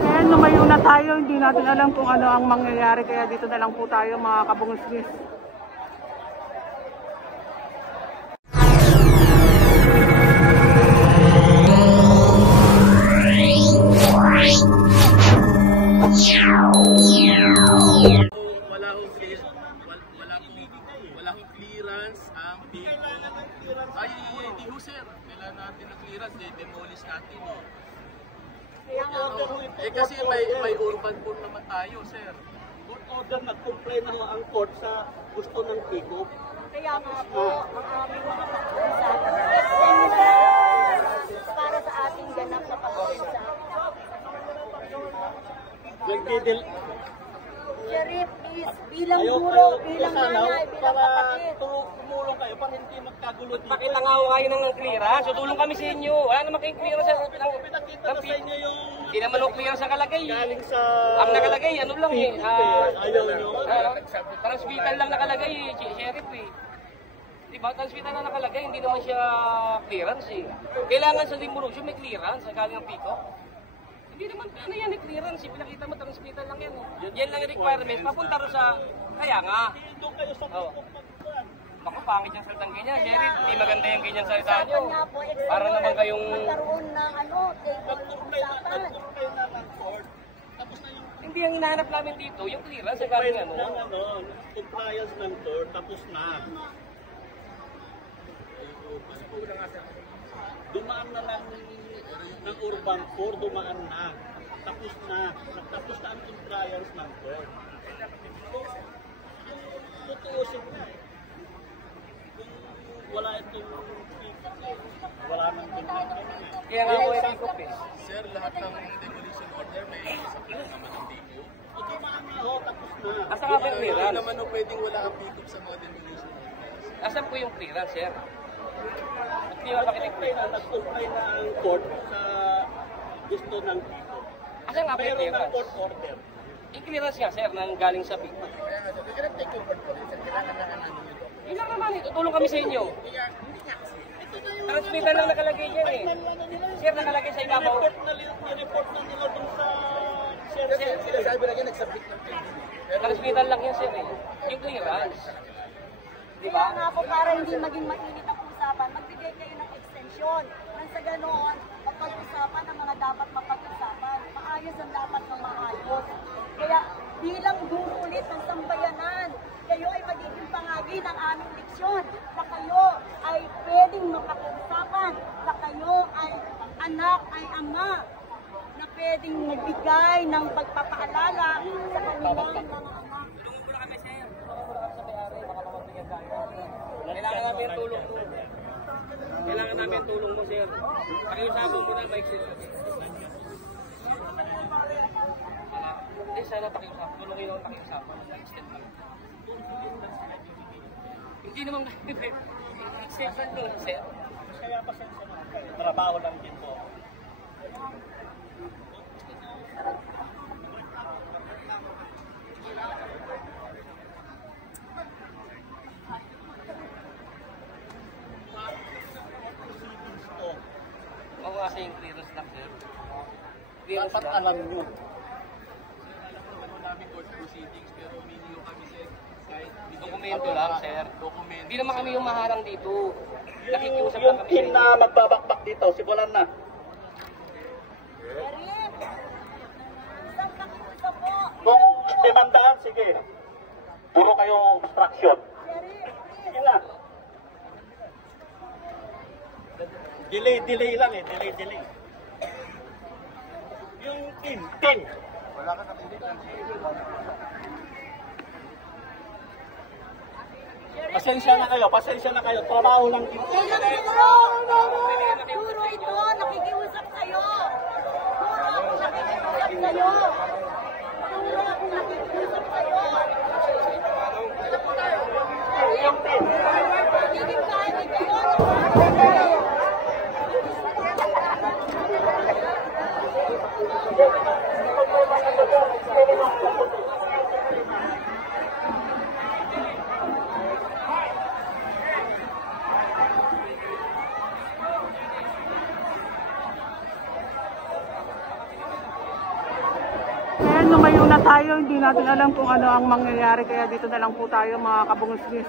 Ayan, lumayo na tayo. Hindi natin alam kung ano ang mangyayari. Kaya dito na lang po tayo mga kabungusgis. Wala hong clearance ang Biko. Ay, hindi ho sir. Kailangan natin ng clearance. Demolish natin. Kasi may urban pool naman tayo, sir. Court order, nag-complain na ang court sa gusto ng Biko. Kaya nga po, ang aming mga extension para sa ating ganap na pag-uusap. Sheriff, please, bilang guro, bilang nanay, bilang kapatid. Tumulong kayo para hindi magkagulo dito. Pakita nga ho kayo ng clearance. Tutulong kami sa inyo. Wala naman kayong clearance sa Pinakita na sa inyo yung hindi naman ho clearance sa kalagay. galing sa... Ang nakalagay, ano lang eh. Ayaw nyo. Transmittal lang nakalagay eh, Sheriff eh. Diba? Transmittal lang nakalagay, hindi naman siya clearance eh. Kailangan sa demolition may clearance sa galing ng Biko. Hindi naman, ano yan eh, clearance eh. Pinakita mo, transmittal lang yan eh. Yan lang yung requirements. Papunta rin sa, kaya nga. Doon kayo sa Biko. Baka pangit yung salitang ganyan, Sheriff. Hindi maganda yung ganyan salita nyo. Usapan nga po, Para naman kayong... magkaroon ng table usapan. Hindi ang hinahanap namin dito, yung clearance sa galing ano. Compliance ng court, tapos na. Dumaan na lang ng urban core, dumaan na. Tapos na. Tapos na ang compliance ng court. Tutuusin na. Kung wala itong wala nang demolition. Kaya nga po yung Biko eh. Sir, lahat ng demolition order may support naman ng Biko. O dumaan na ho, tapos na. Asa nga po yung Hindi clearance? naman ho pwedeng wala ang Biko sa mga demolition orders. Asan po yung clearance, sir? Hindi ba pakita yung clearance? Nag-comply na ang court sa gusto ng Biko. Asan nga po yung Pero ng clearance? court order. Yung clearance nga, sir, nang galing sa Biko. Kaya nga, sir, kaya take over po rin, sir. Kailangan namin yun. Yun lang naman eh, tutulong kami sa inyo. Transmittal lang nakalagay dyan eh. Sir, nakalagay sa ibabaw. Report na nila dun sa Sila sabi lang yan, nag-submit ng claim. Transmittal lang yan, sir eh. Yung clearance. Di Kaya ba? nga po, para hindi maging mainit ang usapan, magbigay kayo ng extension. Nang sa ganoon, mapag-usapan ang mga dapat mapag-usapan. Maayos ang dapat ng maayos. Kaya bilang guro ulit ng sambayanan, kayo ay magiging pangagi ng aming leksyon na kayo ay pwedeng mapag-usapan, na kayo ay anak, ay ama, na pwedeng magbigay ng pagpapaalala sa kanilang mga anak. Tulungan mo na kami, sir. Tulungan mo na kami sa may-ari. Baka mabigyan tayo. Kailangan namin yung tulong mo. Kailangan namin yung tulong mo, sir. Pakiusapan mo na, Mike, sir. Hindi, sana pakiusapan. Tulungin lang ang pakiusapan. Extend lang. Hindi naman extension lang, sir. kaya pasensya na kayo. Trabaho lang din po. Oo, kasi yung clearance lang, sir. Dapat alam nyo. Dokumento lang, sir. Dokumento. Hindi naman kami yung maharang dito. Nakikiusap lang Yung kami sa team inyo. na magbabakbak dito, simulan na. Erin, isang pakiusap po. Kung demandaan, sige. Puro kayo obstruction. Erin, Sige na. Delay lang eh. Delay. Yung team. Wala ka natindigan. Pasensya na kayo. Trabaho lang dito. Bilang guro, guro ito, nakikiusap sa'yo. Guro ako nakikiusap sa'yo. Guro ako nakikiusap sa'yo. Yung team. Magiging kahit kayo. Ayan, lumayo na tayo. Hindi natin alam kung ano ang mangyayari. Kaya dito na lang po tayo mga kabungusgis.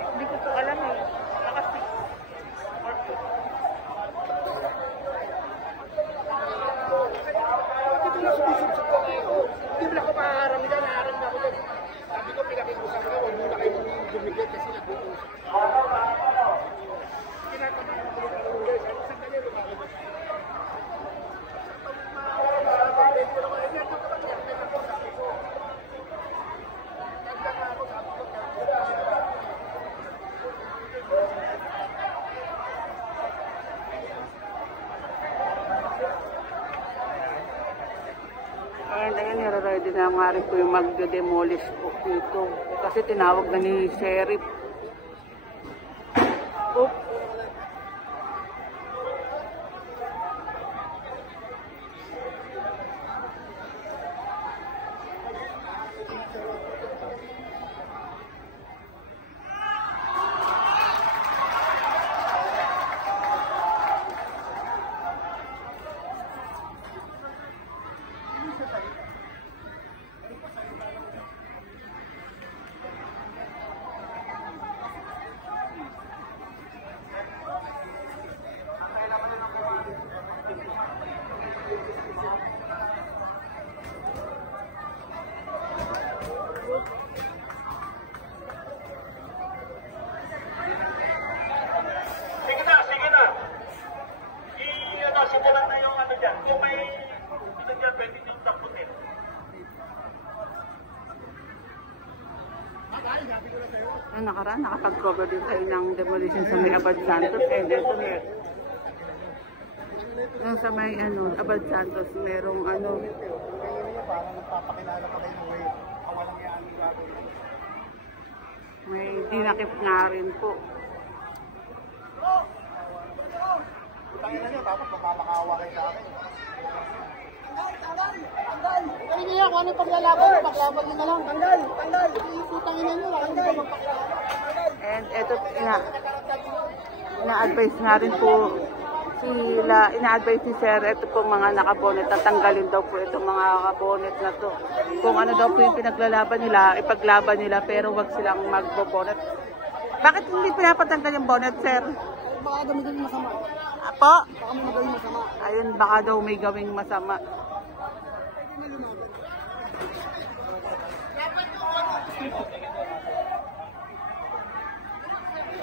Hindi ko po alam eh. Nakasik. Hindi mo na ako maaram dyan, naaram na ako dyan. Sabi ko, pinakikusap ka, huwag muna kayo dumigit kasi nag-uusap. Kinakabahan ko yung ulit. Sa kanya, lumalabas. Ayun, nire-ready na nga rin po yung magde-demolish po dito. Kasi tinawag na ni Sheriff. Oops. Sige na. Simulan na yung ano dyan. Kung may ito dyan, pwede yung taputin. Ang nakaraan, nakapag-cover din tayo ng demolition sa may Abad Santos. And ito yung sa may Abad Santos, merong Parang nagpapakilala pa kayo ng way. Walang yan ang gagawin. may dinakip nga rin po. Utangin na nyo, tapos magpapakawa kayo sa akin. Kaya niya kung ano paglalaban mo, paglalaban mo na lang. Tanggal! Putangin na nyo, tanggal! And ito, ina-advise nga rin po ina-advise ni Sir, ito po mga nakabonet, tatanggalin daw po itong mga nakabonet na to. Kung ano daw po yung pinaglalaban nila, ipaglaban nila, pero wag silang magbobonet. Bakit hindi pinapatanggal yung bonnet, Sir? Baka gamitin masama. Apo? Baka may magawin masama. Ayun, baka daw may gawing masama.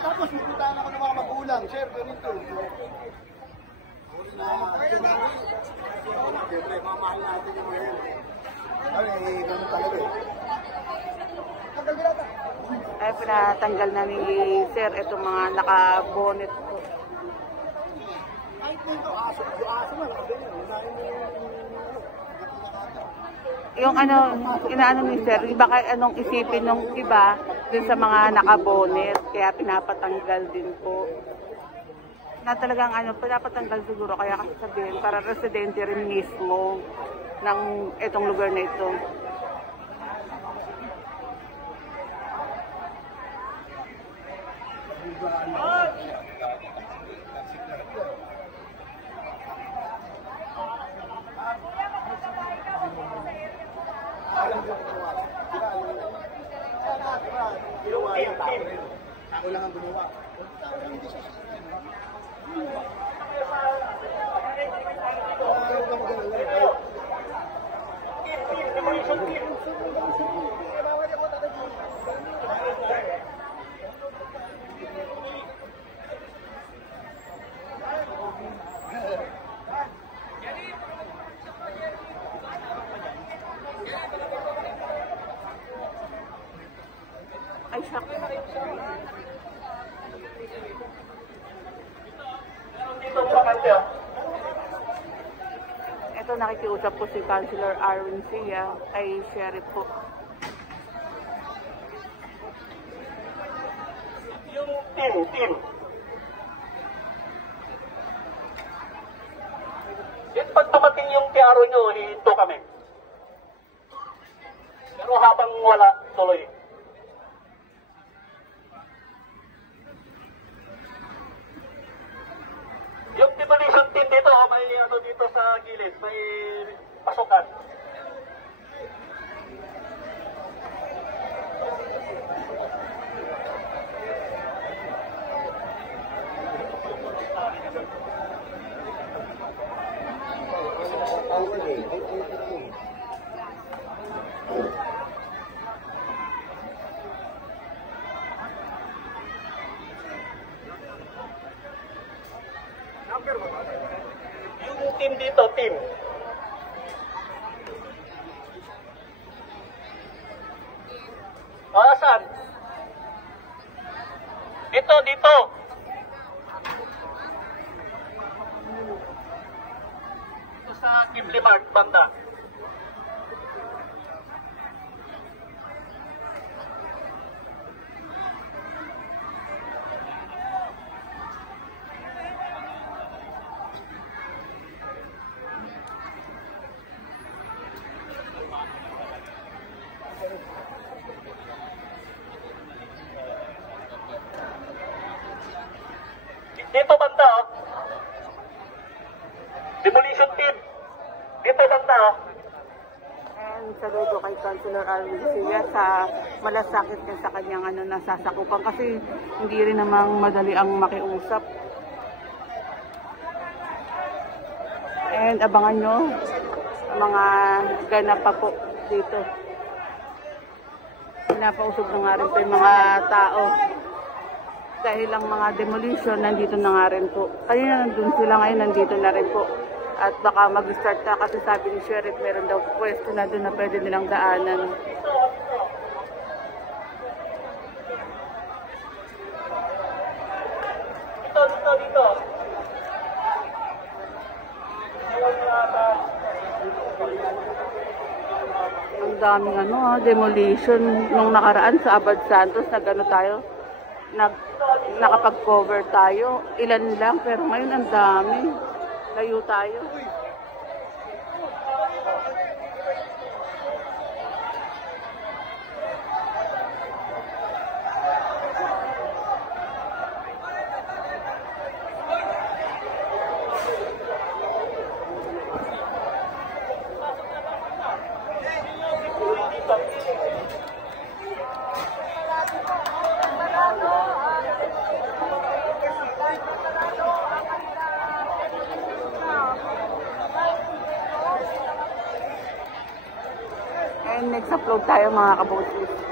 Tapos pupuntahan ako ng mga magulang. Sir, ganito. Siyempre, mamahal natin yung mga yan. Ay, ganun talaga eh. Ay, pinatanggal na ni Sir itong mga nakabonet po. Kahit dito, aso man, ganyan. Unahin mo Yung inaano ni Sir, baka anong isipin ng iba dun sa mga nakabonet, kaya pinapatanggal din po. Na talagang pinapatanggal siguro, kaya kasi sabihin, para residente rin mismo ng itong lugar na ito. ginawa yung tao rin. Ako lang ang gumawa. Ay, siya. Ito, nakikiusap po si Councilor Arwin Sia kay Sheriff po. Yung team. pag-aaral nyo, hihinto kami. Pero habang wala, tuloy. Yung demolition team dito, may ano dito sa gilid, may pasukan. Yung team dito, team. O, saan? Dito, dito. Dito sa Ghibli Mart, banda. Dito banda, oh. Demolition team. Dito banda, oh. And saludo kay Councilor Alvin Garcia sa malasakit niya sa kanyang nasasakupan kasi hindi rin namang madali ang makiusap. And abangan nyo ang mga ganap pa po dito. Pinapausog na nga rin po yung mga tao. Dahil ang mga demolition, nandito na nga rin po. Kanina nandun sila, ngayon nandito na rin po. At baka mag-start na kasi sabi ni Sheriff, meron daw pwesto na doon na pwede nilang daanan. Dito. Ang daming demolition. Nung nakaraan sa Abad Santos, tayo, nakapag-cover tayo. Ilan lang, pero ngayon ang dami. Layo tayo. And next upload tayo mga kabutis.